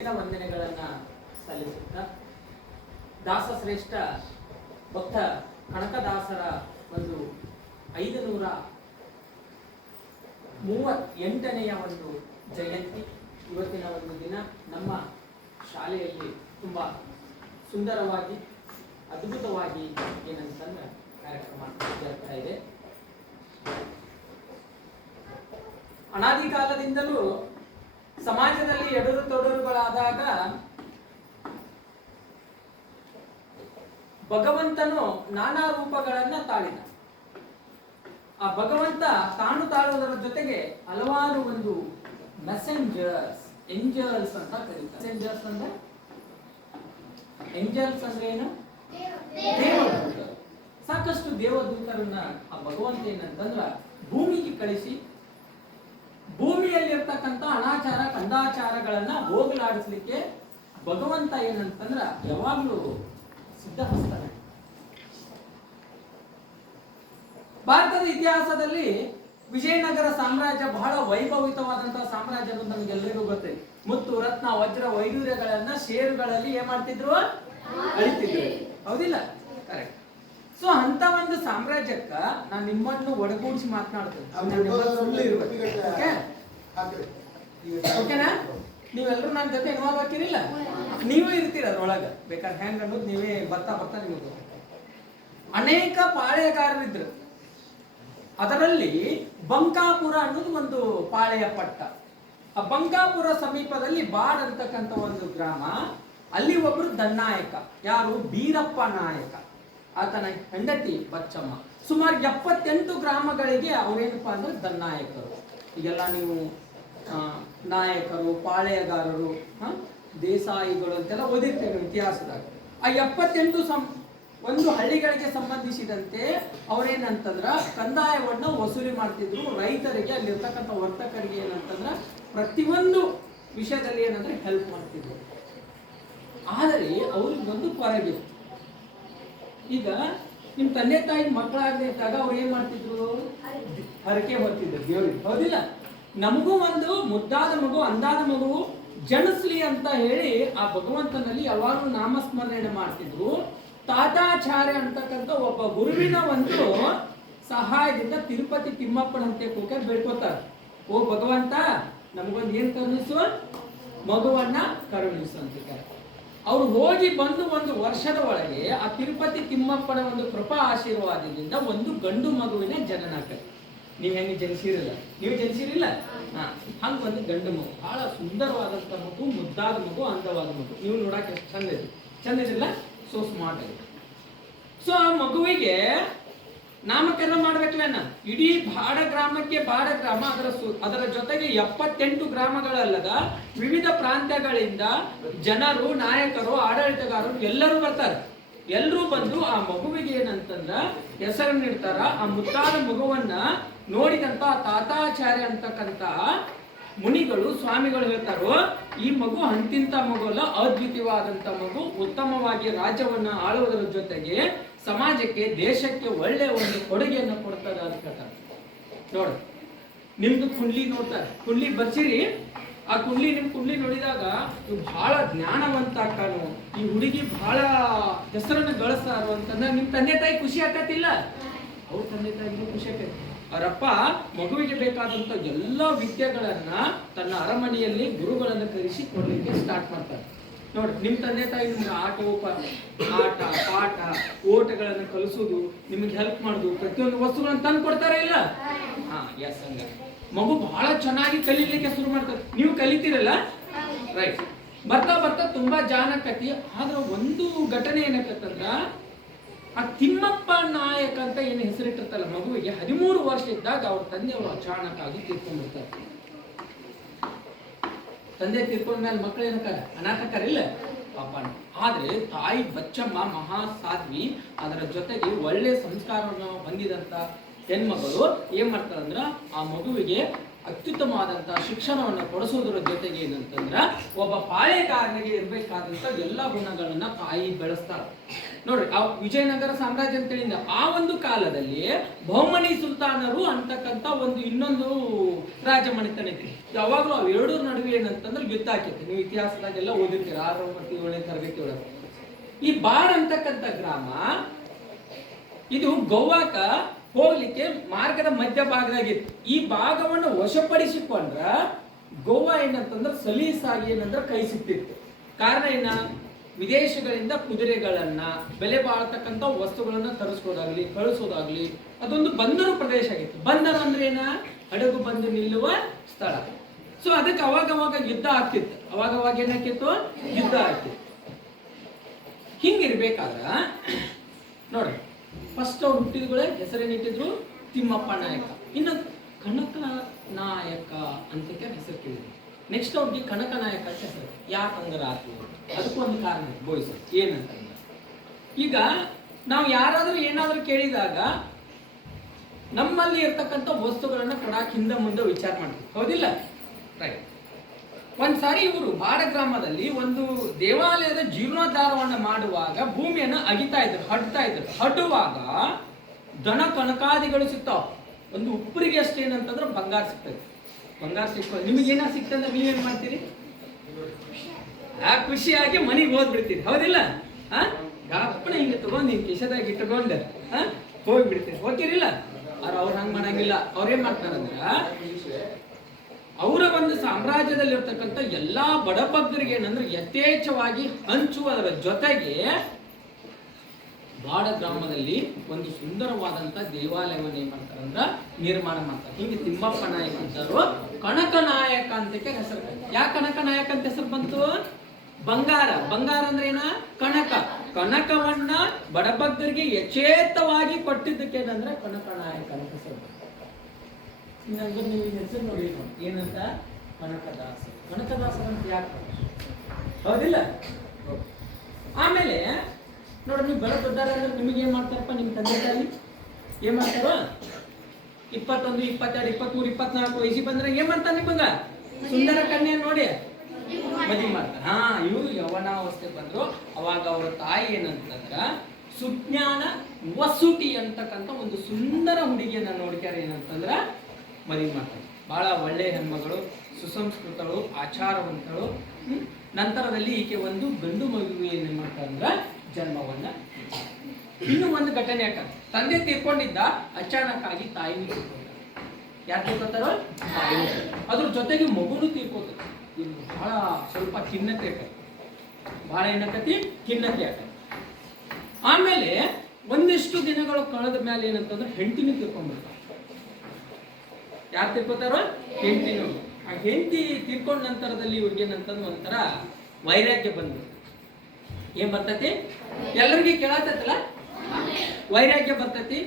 ವಂದನೆಗಳನ್ನ ಸಲ್ಲಿಸುತ್ತಾ ದಾಸಶ್ರೇಷ್ಠ ಭಕ್ತ ಕನಕದಾಸರ ಒಂದು ಐದು ನೂರ ಮೂವತ್ತೆಂಟನೆಯ ಒಂದು ಜಯಂತಿ. ಇವತ್ತಿನ ಒಂದು ದಿನ ನಮ್ಮ ಶಾಲೆಯಲ್ಲಿ ತುಂಬ ಸುಂದರವಾಗಿ, ಅದ್ಭುತವಾಗಿ ಏನಂತಂದ್ರೆ ಕಾರ್ಯಕ್ರಮ ಜರುಗ್ತಾ ಇದೆ. ಅನಾದಿ ಕಾಲದಿಂದಲೂ ಸಮಾಜದಲ್ಲಿ ಎಡರು ತೊಡರುಗಳಾದಾಗ ಭಗವಂತನು ನಾನಾ ರೂಪಗಳನ್ನ ತಾಳಿದ. ಆ ಭಗವಂತ ತಾನು ತಾಳುವುದರ ಜೊತೆಗೆ ಹಲವಾರು ಒಂದು ಮೆಸೆಂಜರ್ಸ್ ಎಂಜಲ್ಸ್ ಅಂತ ಕರೀತಾರೆ. ಮೆಸೆಂಜರ್ಸ್ ಅಂದ್ರೆ? ಎಂಜಲ್ಸ್ ಅಂದ್ರೆ ಏನು? ಸಾಕಷ್ಟು ದೇವದೂತರನ್ನ ಆ ಭಗವಂತ ಏನಂತಂದ್ರ ಭೂಮಿಗೆ ಕಳಿಸಿ ಭೂಮಿಯಲ್ಲಿರ್ತಕ್ಕಂಥ ಅನಾಚಾರ, ಕಂದಾಚಾರಗಳನ್ನ ಹೋಗಲಾಡಿಸ್ಲಿಕ್ಕೆ ಭಗವಂತ ಏನಂತಂದ್ರ ಯಾವಾಗ್ಲೂ ಸಿದ್ಧಹಸ್ತಾನೆ. ಭಾರತದ ಇತಿಹಾಸದಲ್ಲಿ ವಿಜಯನಗರ ಸಾಮ್ರಾಜ್ಯ ಬಹಳ ವೈಭವಿತವಾದಂತಹ ಸಾಮ್ರಾಜ್ಯ ಅನ್ನೋದು ನಮಗೆಲ್ಲರಿಗೂ ಗೊತ್ತೆ. ಮುತ್ತು, ರತ್ನ, ವಜ್ರ, ವೈಡೂರ್ಯಗಳನ್ನ ಷೇರುಗಳಲ್ಲಿ ಏನ್ ಮಾಡ್ತಿದ್ರು? ಅಳಿತಿದ್ರು. ಹೌದಿಲ್ಲ? ಕರೆಕ್ಟ್ ಸೊ ಅಂತ ಒಂದು ಸಾಮ್ರಾಜ್ಯಕ್ಕ ನಾನು ನಿಮ್ಮನ್ನು ಒಡಗೂಡಿಸಿ ಮಾತನಾಡ್ತೇನೆ? ಓಕೆನಾ? ನೀವೆಲ್ಲರೂ ನನ್ನ ಜೊತೆ ಇನ್ವಾಲ್ವ್ ಆಗ್ತಿರಿಲ್ಲ? ನೀವೇ ಇರ್ತೀರ ಅದ್ರೊಳಗ. ಬೇಕಾದ್ರೆ ಹ್ಯಾಂಗ್ ಅನ್ನೋದು ನೀವೇ ಬರ್ತಾ ಬರ್ತಾ ನಿಮಗೆ. ಅನೇಕ ಪಾಳೆಯಗಾರರಿದ್ರು. ಅದರಲ್ಲಿ ಬಂಕಾಪುರ ಅನ್ನೋದು ಒಂದು ಪಾಳೆಯ ಪಟ್ಟ. ಆ ಬಂಕಾಪುರ ಸಮೀಪದಲ್ಲಿ ಬಾಡ್ ಅಂತಕ್ಕಂಥ ಒಂದು ಗ್ರಾಮ. ಅಲ್ಲಿ ಒಬ್ರು ದನ್ನಾಯಕ. ಯಾರು? ಬೀರಪ್ಪ ನಾಯಕ. ಆತನ ಹೆಂಡತಿ ಬಚ್ಚಮ್ಮ. ಸುಮಾರು ಎಪ್ಪತ್ತೆಂಟು ಗ್ರಾಮಗಳಿಗೆ ಅವರೇನಪ್ಪ ಅಂದ್ರೆ ದನ್ನಾಯಕರು. ಈಗೆಲ್ಲ ನೀವು ನಾಯಕರು, ಪಾಳೆಯಗಾರರು? ದೇಸಾಯಿಗಳು ಅಂತೆಲ್ಲ ಓದಿರ್ತೇವೆ ಇತಿಹಾಸದಾಗ. ಆ ಎಪ್ಪತ್ತೆಂಟು ಸಂ, ಒಂದು ಹಳ್ಳಿಗಳಿಗೆ ಸಂಬಂಧಿಸಿದಂತೆ ಅವ್ರೇನಂತಂದ್ರ ಕಂದಾಯವನ್ನು ವಸೂಲಿ ಮಾಡ್ತಿದ್ರು. ರೈತರಿಗೆ ಅಲ್ಲಿರ್ತಕ್ಕಂಥ ವರ್ತಕರಿಗೆ ಏನಂತಂದ್ರ ಪ್ರತಿಯೊಂದು ವಿಷಯದಲ್ಲಿ ಏನಂದ್ರೆ ಹೆಲ್ಪ್ ಮಾಡ್ತಿದ್ರು. ಆದರೆ ಅವ್ರಿಗೆ ಒಂದು ಕೊರಗಿತ್ತು ಈಗ ನಿಮ್ಮ ತಂದೆ ತಾಯಿ ಮಕ್ಕಳಾಗದೆ ಇದ್ದಾಗ ಅವ್ರು ಏನ್ ಮಾಡ್ತಿದ್ರು? ಹರಕೆ ಹೊತ್ತಿದ್ರು. ದೇವ್ರಿಗೆ ಹೌದಿಲ್ಲ? ನಮಗೂ ಒಂದು ಮುದ್ದಾದ ಮಗು, ಅಂದಾದ ಮಗು ಜನಿಸ್ಲಿ ಅಂತ ಹೇಳಿ ಆ ಭಗವಂತನಲ್ಲಿ ಯಾವಾಗಲೂ ನಾಮಸ್ಮರಣೆ ಮಾಡ್ತಿದ್ರು. ತಾತಾಚಾರ್ಯ ಅಂತಕ್ಕಂಥ ಒಬ್ಬ ಗುರುವಿನ ಒಂದು ಸಹಾಯದಿಂದ ತಿರುಪತಿ ತಿಮ್ಮಪ್ಪನಂತೆ ಕೂಕ ಬೇಡ್ಕೋತಾರೆ. ಓ ಭಗವಂತ, ನಮಗೊಂದು ಏನ್ ಕರುಣಿಸು? ಮಗುವನ್ನ ಕರುಣಿಸು ಅಂತ. ಅವ್ರು ಹೋಗಿ ಬಂದು ಒಂದು ವರ್ಷದ ಒಳಗೆ ಆ ತಿರುಪತಿ ತಿಮ್ಮಪ್ಪನ ಒಂದು ಕೃಪಾ ಆಶೀರ್ವಾದದಿಂದ ಒಂದು ಗಂಡು ಮಗುವಿನ ಜನನ ನೀವು ಹೆಂಗೆ ಜನಿಸಿರಲ್ಲ? ನೀವು ಜನಿಸಿರಿಲ್ಲ ಹಾ, ಹಂಗ ಒಂದು ಗಂಡು ಮಗು. ಬಹಳ ಸುಂದರವಾದಂತ ಮಗು, ಮುದ್ದಾದ ಮಗು, ಅಂದವಾದ ಮಗು. ನೀವು ನೋಡಕ್ಕೆ ಚಂದ ಇದೆ. ಚಂದ ಇದಿಲ್ಲ ಸೊ ಸ್ಮಾರ್ಟ್ ಆಗಿದೆ. ಸೊ ಆ ಮಗುವಿಗೆ ನಾಮಕರಣ ಮಾಡ್ಬೇಕಲ್ಲ ಇಡೀ ಬಾಡ ಗ್ರಾಮಕ್ಕೆ ಬಾಡ ಗ್ರಾಮ, ಅದರ ಅದರ ಜೊತೆಗೆ ಎಪ್ಪತ್ತೆಂಟು ಗ್ರಾಮಗಳಲ್ಲದ ವಿವಿಧ ಪ್ರಾಂತ್ಯಗಳಿಂದ ಜನರು, ನಾಯಕರು, ಆಡಳಿತಗಾರರು ಎಲ್ಲರೂ ಬರ್ತಾರೆ. ಎಲ್ಲರೂ ಬಂದು ಆ ಮಗುವಿಗೆ ಏನಂತಂದ್ರ ಹೆಸರನ್ನ ಇಡ್ತಾರ. ಆ ಮುತ್ತಾದ ಮಗುವನ್ನ ನೋಡಿದಂತ ತಾತಾಚಾರ್ಯ ಅಂತಕ್ಕಂತ ಮುನಿಗಳು, ಸ್ವಾಮಿಗಳು ಹೇಳ್ತಾರೋ, ಈ ಮಗು ಅಂತಿಂತ ಮಗು ಅಲ್ಲ, ಅದ್ವಿತೀಯವಾದಂತ ಮಗು, ಉತ್ತಮವಾಗಿ ರಾಜ್ಯವನ್ನ ಆಳುವುದರ ಜೊತೆಗೆ ಸಮಾಜಕ್ಕೆ, ದೇಶಕ್ಕೆ ಒಳ್ಳೆ ಒಂದು ಕೊಡುಗೆಯನ್ನು ಕೊಡ್ತದ ಅಂತ ಹೇಳ್ತಾರೆ ನೋಡು, ನಿಮ್ದು ಕುಂಡ್ಲಿ ನೋಡ್ತಾರೆ. ಕುಂಡ್ಲಿ ಬರ್ಸಿರಿ. ಆ ಕುಂಡ್ಲಿ, ನಿಮ್ ಕುಂಡ್ಲಿ ನೋಡಿದಾಗ ನೀವು ಬಹಳ ಜ್ಞಾನವಂತ ಕಾಣು. ಈ ಹುಡುಗಿ ಬಹಳ ಹೆಸರನ್ನು ಗಳಿಸ್ತಾರು ಅಂತಂದ್ರೆ ನಿಮ್ ತಂದೆ ತಾಯಿ ಖುಷಿ ಆಕತಿಲ್ಲ ಅವ್ರ ತಂದೆ ತಾಯಿ ಖುಷಿ ಆಕತಿ ಅವರಪ್ಪ ಮಗುವಿಗೆ ಬೇಕಾದಂತ ಎಲ್ಲ ವಿದ್ಯೆಗಳನ್ನ ತನ್ನ ಅರಮನೆಯಲ್ಲಿ ಗುರುಗಳನ್ನು ಕರೆಸಿ ಕೊಡಲಿಕ್ಕೆ ಸ್ಟಾರ್ಟ್ ಮಾಡ್ತಾರೆ. ನೋಡಿ ನಿಮ್ಮ ತಂದೆ ತಾಯಿ ನಿಮ್ಗೆ ಆಟ ಉಪ ಆಟ ಪಾಠ ಓಟಗಳನ್ನು ಕಲಿಸೋದು ನಿಮಗೆ ಹೆಲ್ಪ್ ಮಾಡೋದು ಪ್ರತಿಯೊಂದು ವಸ್ತುಗಳನ್ನು ತಂದು ಕೊಡ್ತಾರ ಇಲ್ಲ? ಹಾ. ಎಸ್ ಹಂಗ. ಮಗು ಬಹಳ ಚೆನ್ನಾಗಿ ಕಲೀಲಿಕ್ಕೆ ಶುರು ಮಾಡ್ತಾರೆ ನೀವು ಕಲಿತೀರಲ್ಲ? ರೈಟ್ ಬರ್ತಾ ಬರ್ತಾ ತುಂಬಾ ಜಾನಕತಿ ಆದ್ರೆ ಒಂದು ಘಟನೆ ಏನಕ್ಕಂದ್ರ ಆ ತಿಮ್ಮಪ್ಪ ನಾಯಕ ಅಂತ ಏನು ಹೆಸರಿಟ್ಟಿರ್ತಲ್ಲ ಮಗುವಿಗೆ ಹದಿಮೂರು ವರ್ಷ ಇದ್ದಾಗ ಅವ್ರ ತಂದೆಯವರು ಅಚಾನಕ್ ಆಗಿ ತೀರ್ಕೊಂಡ್ಬಿಡ್ತಾರೆ ತಂದೆ ತೀರ್ಕೊಂಡ ಮೇಲೆ ಮಕ್ಕಳು ಏನಕ್ಕ? ಅನಾಥಕರಿಲ್ಲ ಪಾಪ. ಆದ್ರೆ ತಾಯಿ ಬಚ್ಚಮ್ಮ ಮಹಾ ಸಾಧ್ವಿ ಅದರ ಜೊತೆಗೆ ಒಳ್ಳೆ ಸಂಸ್ಕಾರವನ್ನು ಹೊಂದಿದಂತ ಹೆಣ್ಮಗಳು ಏನ್ ಮಾಡ್ತಾರಂದ್ರ ಆ ಮಗುವಿಗೆ ಅತ್ಯುತ್ತಮವಾದಂತ ಶಿಕ್ಷಣವನ್ನು ಕೊಡಿಸೋದ್ರ ಜೊತೆಗೆ ಏನಂತಂದ್ರ, ಒಬ್ಬ ಪಾಳೆಗಾರನಿಗೆ ಇರ್ಬೇಕಾದಂತ ಎಲ್ಲ ಗುಣಗಳನ್ನ ತಾಯಿ ಬೆಳೆಸ್ತಾಳೆ. ನೋಡ್ರಿ, ಆ ವಿಜಯನಗರ ಸಾಮ್ರಾಜ್ಯ ಅಂತ ಹೇಳಿದ ಆ ಒಂದು ಕಾಲದಲ್ಲಿ ಬಹುಮನಿ ಸುಲ್ತಾನರು ಅಂತಕ್ಕಂಥ ಒಂದು ಇನ್ನೊಂದು ರಾಜಮನೆತನ ಇತ್ತು ಯಾವಾಗಲೂ ಅವ್ ಎರಡೂ ನಡುವೆ ಏನಂತಂದ್ರೆ ಯುದ್ಧ ಆಕೈತಿ ನೀವು ಇತಿಹಾಸದಾಗೆಲ್ಲ ಓದಿರ್ತೀರ, ಆರು ಮತ್ತು ಏಳನೇ ತರಗತಿ ಒಳಗೆ. ಈ ಬಾರ್ ಅಂತಕ್ಕಂಥ ಗ್ರಾಮ, ಇದು ಗೋವಾಕ ಹೋಗ್ಲಿಕ್ಕೆ ಮಾರ್ಗದ ಮಧ್ಯ ಭಾಗದಾಗಿತ್ತು ಈ ಭಾಗವನ್ನು ವಶಪಡಿಸಿಕೊಂಡ್ರ ಗೋವಾ ಏನಂತಂದ್ರೆ ಸಲೀಸಾಗಿ ಏನಂದ್ರೆ ಕೈ ಸಿಕ್ತಿತ್ತು. ಕಾರಣ ಏನ? ವಿದೇಶಗಳಿಂದ ಕುದುರೆಗಳನ್ನ, ಬೆಲೆ ಬಾಳತಕ್ಕಂಥ ವಸ್ತುಗಳನ್ನ ತರಿಸೋದಾಗ್ಲಿ ಕಳಿಸೋದಾಗ್ಲಿ, ಅದೊಂದು ಬಂದರು ಪ್ರದೇಶ ಆಗಿತ್ತು. ಬಂದರು ಅಂದ್ರೆ ಏನ? ಹಡಗು ಬಂದು ನಿಲ್ಲುವ ಸ್ಥಳ. ಸೊ ಅದಕ್ಕೆ ಅವಾಗ ಅವಾಗ ಯುದ್ಧ ಆಗ್ತಿತ್ತು. ಅವಾಗ ಅವಾಗ ಏನಾಕಿತ್ತು ಯುದ್ಧ ಆಗ್ತಿತ್ತು. ಹಿಂಗಿರ್ಬೇಕಾದ್ರ, ನೋಡ್ರಿ ಫಸ್ಟ್ ಅವ್ರು ಹುಟ್ಟಿದ್ಗಳೇ ಹೆಸರೇನಿಟ್ಟಿದ್ರು ತಿಮ್ಮಪ್ಪ ನಾಯಕ. ಇನ್ನು ಕನಕ ನಾಯಕ ಅಂತ ಹೆಸರು ಕೇಳಿದ್ರು. ನೆಕ್ಸ್ಟ್ ಅವ್ರಿಗೆ ಕನಕ ನಾಯಕ ಅಂತ ಹೆಸರು. ಯಾಕಂದ್ರೆ ಆತು ಅದಕ್ಕೂ ಒಂದು ಕಾರಣ ಬೋಯ್ಸ್ ಏನಂತ ಈಗ ನಾವು ಯಾರಾದರೂ ಏನಾದರೂ ಕೇಳಿದಾಗ ನಮ್ಮಲ್ಲಿ ಇರ್ತಕ್ಕಂಥ ವಸ್ತುಗಳನ್ನ ಕೊಡಕ್ಕೆ ಹಿಂದೆ ಮುಂದೆ ವಿಚಾರ ಮಾಡ್ತೀವಿ. ಹೌದಿಲ್ಲ? ರೈಟ್ ಒಂದ್ಸಾರಿ ಇವರು ಬಾರ ಗ್ರಾಮದಲ್ಲಿ ಒಂದು ದೇವಾಲಯದ ಜೀರ್ಣೋದ್ಧಾರವನ್ನ ಮಾಡುವಾಗ ಭೂಮಿಯನ್ನು ಅಗಿತಾ ಇದ್ರು, ಹಡ್ತಾ ಇದ್ರು. ಹಡ್ಡುವಾಗ ದನ ಕನಕಾದಿಗಳು ಸಿಗ್ತಾವ. ಒಂದು ಉಪ್ಪರಿಗೆ ಅಷ್ಟೇ ಏನಂತಂದ್ರೆ ಬಂಗಾರ ಸಿಗ್ತದೆ. ಬಂಗಾರ ಸಿಕ್ಕ ನಿಮಗೆ ಏನ ಸಿಕ್ತಂದ್ರೆ ನೀವೇನ್ ಮಾಡ್ತೀರಿ? ಆ ಖುಷಿಯಾಗಿ ಮನೆಗೆ ಹೋದ್ಬಿಡ್ತೀರಿ ಹೌದಿಲ್ಲ? ಆ? ಗಾಪಣ ಹಿಂಗೆ ತಗೊಂಡು ಹಿಂಗೆ ಕಿಶದಾಗ ಇಟ್ಟುಕೊಂಡು. ಆ? ಹೋಗ್ಬಿಡ್ತೀರಿ. ಹೋಗ್ತೀರಿಲ್ಲ? ಅವ್ರು ಅವ್ರು ಹಂಗೆ ಮಾಡಂಗಿಲ್ಲ. ಅವ್ರೇನ್ ಮಾಡ್ತಾರಂದ್ರ ಅವರ ಒಂದು ಸಾಮ್ರಾಜ್ಯದಲ್ಲಿರ್ತಕ್ಕಂಥ ಎಲ್ಲಾ ಬಡಬಗ್ಗರಿಗೆ ಏನಂದ್ರೆ ಯಥೇಚ್ಛವಾಗಿ ಹಂಚುವುದರ ಜೊತೆಗೆ ಬಾಡ ಗ್ರಾಮದಲ್ಲಿ ಒಂದು ಸುಂದರವಾದಂತ ದೇವಾಲಯವನ್ನು ಏನ್ ಮಾಡ್ತಾರೆ ಅಂದ್ರ ನಿರ್ಮಾಣ ಮಾಡ್ತಾರೆ. ಹಿಂಗೆ ತಿಮ್ಮಪ್ಪ ನಾಯಕ ಅಂತಾರು ಕಣಕ ನಾಯಕ ಅಂತಕ್ಕೆ ಹೆಸರು ಯಾಕೆ ಕನಕ ನಾಯಕ ಅಂತ ಹೆಸರು ಬಂತು? ಬಂಗಾರ. ಬಂಗಾರ ಅಂದ್ರೆ ಏನ? ಕಣಕ ಕನಕವನ್ನ ಬಡಬಗ್ಗರಿಗೆ ಯಚೇತವಾಗಿ ಕೊಟ್ಟಿದ್ದಕ್ಕೆ ಏನಂದ್ರೆ ಕನಕ ನಾಯಕ ಅಂತ ಹೆಸರು. ಇನ್ನೊಂದು ಈ ಹೆಸರು ನೋಡಿ ಏನಂತ? ಕನಕದಾಸ ಕನಕದಾಸ ಅಂತ ಯಾಕೆ ಹೌದಿಲ್ಲ? ಆಮೇಲೆ, ನೋಡಿ, ನೀವು ಬರೋ ದೊಡ್ಡಾರ ಅಂದ್ರೆ ನಿಮಗೆ ಏನು ಮಾಡ್ತಾರಪ್ಪ ನಿಮ್ಮ ತಂದೆ ತಾಯಿ? ಏನ್ ಮಾಡ್ತಾರ? ಇಪ್ಪತ್ತೊಂದು, ಇಪ್ಪತ್ತೆರಡು, ಇಪ್ಪತ್ಮೂರು, ಇಪ್ಪತ್ನಾಲ್ಕು ವಯಸ್ಸಿಗೆ ಬಂದ್ರೆ ಏನ್ ಮಾಡ್ತಾನೆ ನಿಮ್ಮಂಗ? ಸುಂದರ ಕನ್ಯೆ ನೋಡಿ. ಮದುವೆ ಮಾಡ್ತಾರ ಹಾ, ಇವರು ಯವನಾವಸ್ಥೆ ಬಂದ್ರು. ಅವಾಗ ಅವರ ತಾಯಿ ಏನಂತಂದ್ರ, ಸುಜ್ಞಾನ ವಸುಟಿ ಅಂತಕ್ಕಂಥ ಒಂದು ಸುಂದರ ಹುಡುಗಿಯನ್ನ ನೋಡ್ಕ್ಯಾರ ಏನಂತಂದ್ರ ಮದುವೆ ಮಾಡ್ತಾರೆ. ಬಹಳ ಒಳ್ಳೆಯ ಹೆಣ್ಮಗಳು, ಸುಸಂಸ್ಕೃತಳು, ಆಚಾರವಂತಳು. ನಂತರದಲ್ಲಿ ಈಕೆ ಒಂದು ಗಂಡು ಮಗುವಿಗೆ ಏನ್ ಅಂದ್ರ ಜನ್ಮವನ್ನ ಇನ್ನು ಒಂದು ಘಟನೆ ಯಾಕ? ತಂದೆ ತೀರ್ಕೊಂಡಿದ್ದ ಅಚಾನಕ್ ತಾಯಿ ತಾಯಿನೂ ಯಾರು ಅದ್ರ ಜೊತೆಗೆ ಮಗುನು ತೀರ್ಕೋತ ಇದು ಬಹಳ ಸ್ವಲ್ಪ ಖಿನ್ನತೆ ಆಕತಿ ಬಹಳ ಏನಕತಿ ಖಿನ್ನತೆ ಆಕತಿ ಆಮೇಲೆ ಒಂದಿಷ್ಟು ದಿನಗಳು ಕಳೆದ ಮೇಲೆ ಏನಂತಂದ್ರೆ ಹೆಂಡತಿನೂ ತೀರ್ಕೊಂಡ್ಬಿಡ್ತಾರೆ ಯಾರು ತೀರ್ಕೋತಾರೋ ಹೆಂಡತಿನೂ ಆ ಹೆಂಡತಿ ತಿಳ್ಕೊಂಡ ನಂತರದಲ್ಲಿ ಇವ್ರಿಗೆ ಏನಂತಂದ್ರೆ ಒಂಥರ ವೈರಾಗ್ಯ ಬಂದು. ಏನ್ ಬರ್ತತಿ? ಎಲ್ಲರಿಗೆ ಕೇಳತ್ತಲ್ಲ? ವೈರಾಗ್ಯ ಬರ್ತತಿ.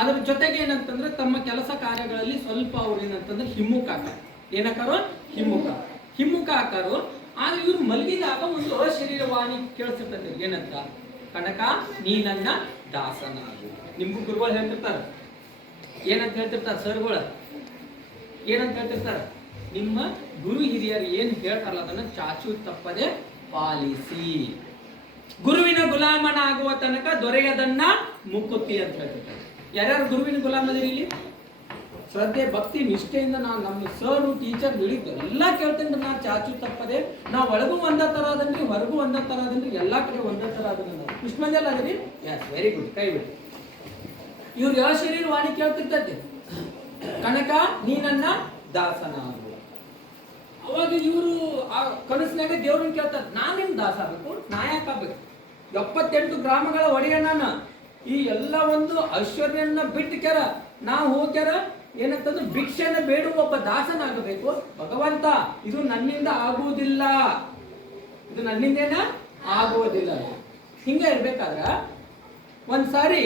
ಅದ್ರ ಜೊತೆಗೆ ಏನಂತಂದ್ರೆ ತಮ್ಮ ಕೆಲಸ ಕಾರ್ಯಗಳಲ್ಲಿ ಸ್ವಲ್ಪ ಅವ್ರು ಏನಂತಂದ್ರೆ ಹಿಮ್ಮುಖ ಆಕಾರ ಏನಕ್ಕಾರೋ? ಹಿಮ್ಮುಖ. ಹಿಮ್ಮುಖ ಆಕಾರು ಆದ್ರೆ ಇವ್ರು ಮಲಗಿದಾಗ ಒಂದು ಅಶರೀರವಾಣಿ ಕೇಳಿಸಿರ್ತೈತಿ. ಏನಂತ? ಕನಕ ನೀ ನನ್ನ ದಾಸನಾಗು. ನಿಮ್ಗೂ ಗುರುಗಳು ಹೇಳ್ತಿರ್ತಾರ. ಏನಂತ ಹೇಳ್ತಿರ್ತಾರೆ ಸರ್ಗಳು? ಏನಂತ ಹೇಳ್ತಿರ್ತಾರೆ? ನಿಮ್ಮ ಗುರು ಹಿರಿಯರು ಏನು ಹೇಳ್ತಾರಲ್ಲ ಅದನ್ನ ಚಾಚು ತಪ್ಪದೆ ಪಾಲಿಸಿ. ಗುರುವಿನ ಗುಲಾಮನಾಗುವ ತನಕ ದೊರೆಯದನ್ನ ಮುಕ್ಕುತ್ತಿ ಅಂತ ಹೇಳ್ತಿರ್ತಾರೆ. ಯಾರ್ಯಾರು ಗುರುವಿನ ಗುಲಾಮದಿರಿ ಇಲ್ಲಿ? ಶ್ರದ್ಧೆ, ಭಕ್ತಿ, ನಿಷ್ಠೆಯಿಂದ ನಾನು ನಮ್ಮ ಸರ್, ಟೀಚರ್ ಬಿಳಿದ್ದು ಎಲ್ಲ ಕೇಳ್ತೇನೆ ನಾ ಚಾಚು ತಪ್ಪದೆ ನಾವು ಒಳಗೂ ಒಂದ ಥರ ಅದನ್ರಿ ಹೊರಗೂ ಒಂದೇ ತರ ಅದನ್ರಿ ಎಲ್ಲಾ ಕಡೆ ಒಂದೇ ಥರ ಅದನ್ನ ಎಲ್ಲ ಅದರಿ? ಎಸ್ ವೆರಿ ಗುಡ್ ಕೈ ಬಿಡಿ. ಇವ್ರು ಯಾವ ಶರೀರ ವಾಣಿ ಕೇಳ್ತಿರ್ತೈತೆ ಕನಕ ನೀ ನನ್ನ ದಾಸನ ಅವಾಗ ಇವರು ಆ ಕನಸಿನಾಗ ದೇವ್ರನ್ನ ಕೇಳ್ತಾರೆ, ನಾನು ನಿಮ್ ದಾಸ ಆಗ್ಬೇಕು, ನಾ ಯಾಕಾಗ್ಬೇಕು ಎಪ್ಪತ್ತೆಂಟು ಗ್ರಾಮಗಳ ಒಡೆಯ ನಾನು. ಈ ಎಲ್ಲ ಒಂದು ಐಶ್ವರ್ಯನ ಬಿಟ್ಟು ಕೆರ ನಾವು ಹೋಗ್ಯಾರ ಏನಂತಂದ್ರೆ ಭಿಕ್ಷೆನ ಬೇಡುವ ಒಬ್ಬ ದಾಸನಾಗಬೇಕು. ಭಗವಂತ, ಇದು ನನ್ನಿಂದ ಆಗುವುದಿಲ್ಲ. ಇದು ನನ್ನಿಂದೇನ? ಆಗುವುದಿಲ್ಲ. ಹಿಂಗೆ ಇರ್ಬೇಕಾದ್ರ ಒಂದ್ಸಾರಿ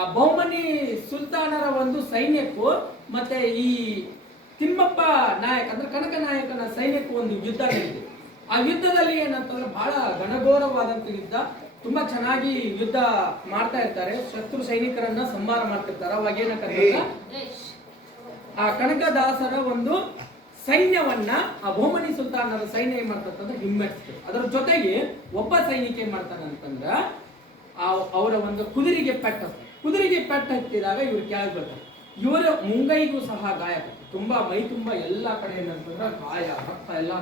ಆ ಬಹುಮನಿ ಸುಲ್ತಾನರ ಒಂದು ಸೈನ್ಯಕ್ಕೂ ಮತ್ತೆ ಈ ತಿಮ್ಮಪ್ಪ ನಾಯಕ ಅಂದ್ರೆ ಕನಕ ನಾಯಕನ ಸೈನ್ಯಕ್ಕೂ ಒಂದು ಯುದ್ಧ ನಡೆದಿದೆ. ಆ ಯುದ್ಧದಲ್ಲಿ ಏನಂತಂದ್ರೆ ಬಹಳ ಘನಘೋರವಾದಂತ ಯುದ್ಧ. ತುಂಬಾ ಚೆನ್ನಾಗಿ ಯುದ್ಧ ಮಾಡ್ತಾ ಇರ್ತಾರೆ. ಶತ್ರು ಸೈನಿಕರನ್ನ ಸಂಹಾರ ಮಾಡ್ತಿರ್ತಾರೆ. ಅವಾಗ ಏನಂತಂದ್ರೆ ಆ ಕನಕದಾಸರ ಒಂದು ಸೈನ್ಯವನ್ನ ಆ ಬಹುಮನಿ ಸುಲ್ತಾನರ ಸೈನ್ಯ ಏನ್ ಮಾಡ್ತಂದ್ರೆ ಹಿಮ್ಮೆಟ್ಟಿಸ್ತು ಅದರ ಜೊತೆಗೆ ಒಬ್ಬ ಸೈನಿಕ ಏನ್ ಮಾಡ್ತಾನೆ ಅಂತಂದ್ರ ಆ- ಅವರ ಒಂದು ಕುದುರೆಗೆ ಪೆಟ್ಟು. ಕುದುರೆಗೆ ಪೆಟ್ಟು ಹತ್ತಿದಾಗ ಇವ್ರು ಕೆಳಗೆ ಬರ್ತಾರೆ. ಇವರ ಮುಂಗೈಗೂ ಸಹ ಗಾಯ. ತುಂಬಾ ಮೈ ತುಂಬಾ ಎಲ್ಲ ಕಡೆ ಏನಂತಂದ್ರೆ ಗಾಯ, ರಕ್ತ ಎಲ್ಲ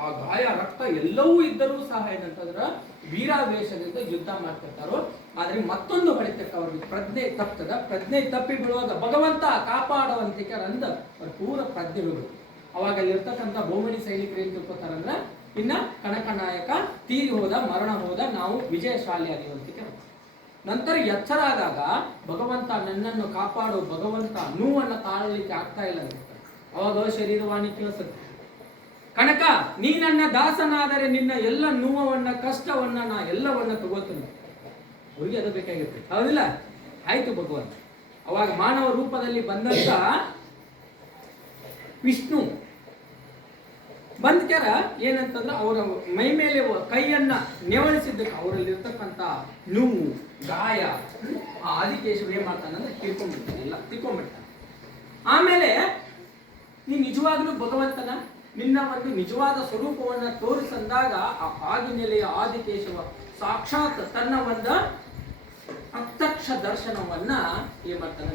ಆ ಗಾಯ, ರಕ್ತ ಎಲ್ಲವೂ ಇದ್ದರೂ ಸಹ ಏನಂತಂದ್ರ ವೀರಾವೇಶದಿಂದ ಯುದ್ಧ ಮಾಡ್ತಿರ್ತಾರೋ, ಆದ್ರೆ ಮತ್ತೊಂದು ಹೊಡಿತಕ್ಕ ಅವ್ರಿಗೆ ಪ್ರಜ್ಞೆ ತಪ್ತದ. ಪ್ರಜ್ಞೆ ತಪ್ಪಿ ಬಿಡುವಾಗ ಭಗವಂತ ಕಾಪಾಡುವಂತಿಕೆ ಅಂದ ಅವ್ರ ಪೂರ ಪ್ರಜ್ಞೆ ಬಿಡುವುದು ಅವಾಗ ಅಲ್ಲಿರ್ತಕ್ಕಂಥ ಭೂಮಿ ಸೈನಿಕರು ಏನ್ ತಿಳ್ಕೊತಾರಂದ್ರ, ಇನ್ನ ಕನಕ ನಾಯಕ ತೀರಿ ಹೋದ, ಮರಣ ಹೋದ, ನಾವು ವಿಜಯಶಾಲಿ ಆಗಿರುವಂತಿಕೆ ನಂತರ ಎಚ್ಚರ ಆದಾಗ ಭಗವಂತ ನನ್ನನ್ನು ಕಾಪಾಡು, ಭಗವಂತ ನೋವನ್ನು ತಾಳಲಿಕ್ಕೆ ಆಗ್ತಾ ಇಲ್ಲ ಅವಾಗ ಅವಾಗ ಶರೀರವಾಣಿ ಕೇಳಿಸುತ್ತೆ. ಕನಕ, ನೀ ನನ್ನ ದಾಸನಾದರೆ ನಿನ್ನ ಎಲ್ಲ ನೋವನ್ನ, ಕಷ್ಟವನ್ನ ನಾ ಎಲ್ಲವನ್ನ ತಗೋತೀನಿ. ಅವ್ರಿಗೆ ಅದು ಬೇಕಾಗಿರುತ್ತೆ. ಹೌದಿಲ್ಲ? ಆಯ್ತು ಭಗವಂತ. ಅವಾಗ ಮಾನವ ರೂಪದಲ್ಲಿ ಬಂದಂತ ವಿಷ್ಣು. ಬಂದ ಏನಂತಂದ್ರೆ ಅವರ ಮೈ ಮೇಲೆ ಕೈಯನ್ನ ನೆವಳಿಸಿದ್ದಕ್ಕೆ ಅವರಲ್ಲಿರ್ತಕ್ಕಂಥ ನೋವು ಗಾಯ, ಆ ಆದಿಕೇಶವ ಏನ್ ಮಾಡ್ತಾನಂದ್ರೆ ತಿಳ್ಕೊಂಡ್ಬಿಡ್ತಾನೆ, ಎಲ್ಲ ತಿಳ್ಕೊಂಡ್ಬಿಡ್ತಾನೆ. ಆಮೇಲೆ ನೀ ನಿಜವಾಗ್ಲೂ ಭಗವಂತನ ನಿನ್ನ ಒಂದು ನಿಜವಾದ ಸ್ವರೂಪವನ್ನ ತೋರಿಸಂದಾಗ ಆ ಆದಿನೆಲೆಯ ಆದಿಕೇಶವ ಸಾಕ್ಷಾತ್ ತನ್ನ ಒಂದು ಪ್ರತ್ಯಕ್ಷ ದರ್ಶನವನ್ನ ಏನ್ ಮಾಡ್ತಾನೆ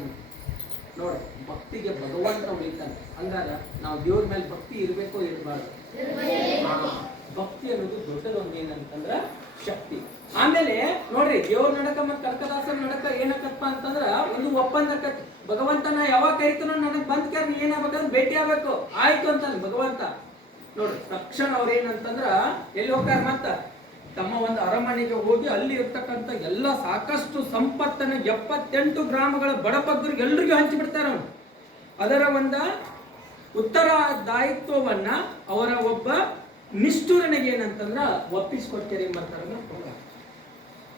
ನೋಡ, ಭಕ್ತಿಗೆ ಭಗವಂತ ಉಳಿತಾನೆ ಹಂಗಾರ ನಾವು ದೇವ್ರ ಮೇಲೆ ಭಕ್ತಿ ಇರಬೇಕೋ ಇರಬಾರ್ದು. ಭಕ್ತಿ ಅನ್ನೋದು ದೊಡ್ಡದೊಂದು ಏನಂತಂದ್ರ ಶಕ್ತಿ. ಆಮೇಲೆ ನೋಡ್ರಿ, ದೇವ್ರ ನಡಕ ಮತ್ತು ಕರ್ಕದಾಸ ನಡಕ ಏನಕ್ಕಪ್ಪ ಅಂತಂದ್ರ, ಒಂದು ಒಪ್ಪಂದ ಆಕತಿ. ಭಗವಂತನ ಯಾವಾಗ ಕೈತನು ನನಗ್ ಬಂದ್ ಕೇರ್ ಏನಾಗ್ಬೇಕಂದ್ರೆ ಭೇಟಿ ಆಗ್ಬೇಕು. ಆಯ್ತು ಅಂತಾನೆ ಭಗವಂತ. ನೋಡ್ರಿ, ತಕ್ಷಣ ಅವ್ರ ಏನಂತಂದ್ರ, ಎಲ್ಲಿ ಹೋಗ್ತಾರ ಮತ್ತ? ತಮ್ಮ ಒಂದು ಅರಮನೆಗೆ ಹೋಗಿ ಅಲ್ಲಿ ಇರ್ತಕ್ಕಂಥ ಎಲ್ಲ ಸಾಕಷ್ಟು ಸಂಪತ್ತನ್ನ ಎಪ್ಪತ್ತೆಂಟು ಗ್ರಾಮಗಳ ಬಡಪದ್ರಿಗೆ ಎಲ್ರಿಗೂ ಹಂಚಿಬಿಡ್ತಾರ ಅದರ ಒಂದ ಉತ್ತರದಾಯಿತ್ವವನ್ನ ಅವರ ಒಬ್ಬ ನಿಷ್ಠುರನಿಗೆ ಏನಂತಂದ್ರ ಒಪ್ಪಿಸ್ಕೊಡ್ತೀರಿ ಎಂಬಂತಾರ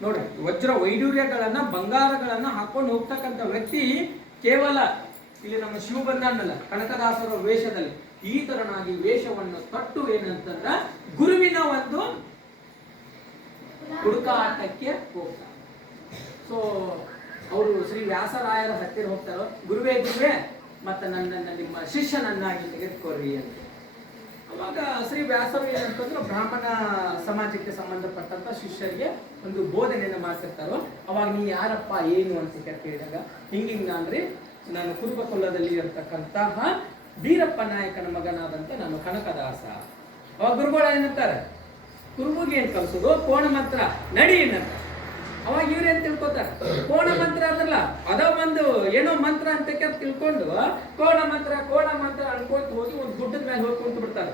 ನೋಡ್ರಿ. ವಜ್ರ ವೈಡೂರ್ಯಗಳನ್ನ ಬಂಗಾರಗಳನ್ನ ಹಾಕೊಂಡು ಹೋಗ್ತಕ್ಕಂಥ ವ್ಯಕ್ತಿ ಕೇವಲ ಇಲ್ಲಿ ನಮ್ಮ ಶಿವ ಬಂದಾನಲ್ಲ, ಕನಕದಾಸರ ವೇಷದಲ್ಲಿ. ಈ ತರನಾಗಿ ವೇಷವನ್ನು ತಟ್ಟು ಏನಂತಂದ್ರ ಗುರುವಿನ ಒಂದು ಹುಡುಕಾಟಕ್ಕೆ ಹೋಗ್ತಾರೆ ಸೊ ಅವರು ಶ್ರೀ ವ್ಯಾಸರಾಯರ ಹತ್ತಿರ ಹೋಗ್ತಾರೋ? ಗುರುವೇ ಗುರುವೇ ಮತ್ತೆ ನನ್ನನ್ನು ನಿಮ್ಮ ಶಿಷ್ಯನನ್ನಾಗಿ ತೆಗೆದುಕೊರ್ರಿ ಅಂತ. ಅವಾಗ ಶ್ರೀ ವ್ಯಾಸರು ಏನಂತಂದ್ರೆ ಬ್ರಾಹ್ಮಣ ಸಮಾಜಕ್ಕೆ ಸಂಬಂಧಪಟ್ಟಂತ ಶಿಷ್ಯರಿಗೆ ಒಂದು ಬೋಧನೆಯನ್ನು ಮಾಡ್ತಿರ್ತಾರೋ, ಅವಾಗ ನೀ ಯಾರಪ್ಪ, ಏನು ಅಂತ ಕೇಳಿದಾಗ ಹಿಂಗಿಂಗ ಅಂದ್ರೆ ನಾನು ಕುರುಬ ಕುಲದಲ್ಲಿ ಇರತಕ್ಕಂತಹ ಬೀರಪ್ಪ ನಾಯಕನ ಮಗನಾದಂತ ನಾನು ಕನಕದಾಸ. ಅವಾಗ ಗುರುಗಳು ಏನಂತಾರೆ? ಕುರುಬುಗೆ ಏನ್ ಕಲಿಸೋದು? ಕೋಣ ಮಾತ್ರ ನಡಿ ಏನಂತ ಅವಾಗ ಇವ್ರೇನ್ ತಿಳ್ಕೊತಾರೆ? ಕೋಣ ಮಂತ್ರ ಅಂದ್ರಲ್ಲ, ಅದ ಒಂದು ಏನೋ ಮಂತ್ರ ಅಂತ ತಿಳ್ಕೊಂಡು ಕೋಣ ಮಂತ್ರ ಕೋಣ ಮಂತ್ರ ಅನ್ಕೊಂತ ಹೋಗಿ ಒಂದು ಗುಡ್ಡದ ಮೇಲೆ ಹೋಗಿ ಕುಂತು ಬಿಡ್ತಾರೆ.